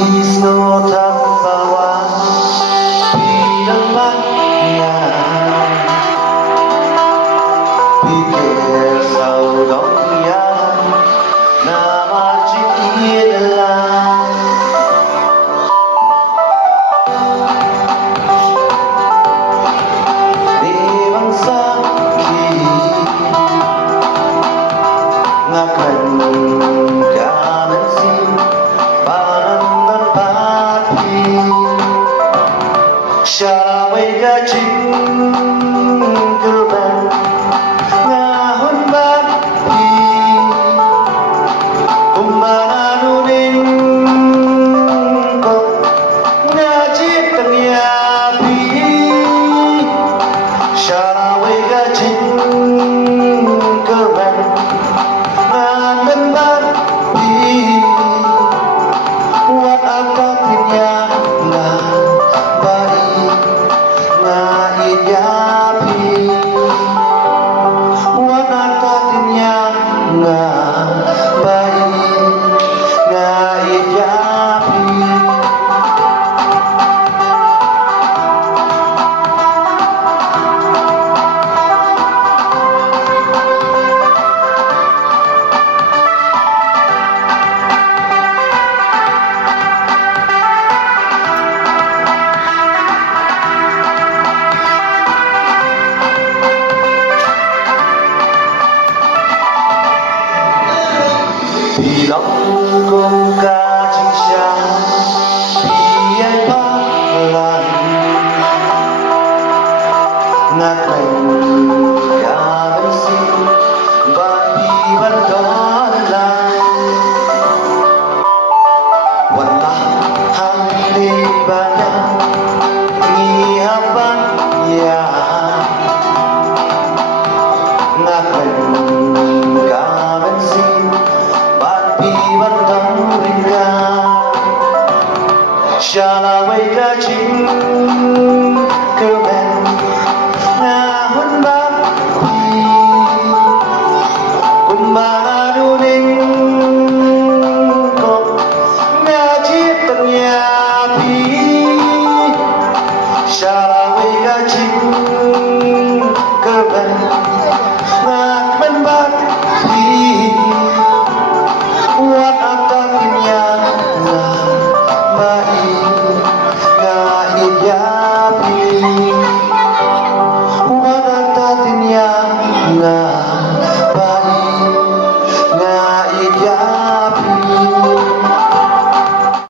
Wisnu tanpa bidang maknya, pikir saudara nama cintalah di bangsa kini ngakan kanan si panan pati syawai gajing kurban ngahun bati umananuning kok ngajit tenyapi syawai gajing kurban ngahun bati wat akatinya lah baik ngaiyapi wat akatinya lah baik ngaiyapi Bilang kong kajing siya Biyan palan Ngakan kanan si Babi bandalan Wala handi banyak Ngihaban ya Ngakan kanan si Bantang ringan Syalawai gajing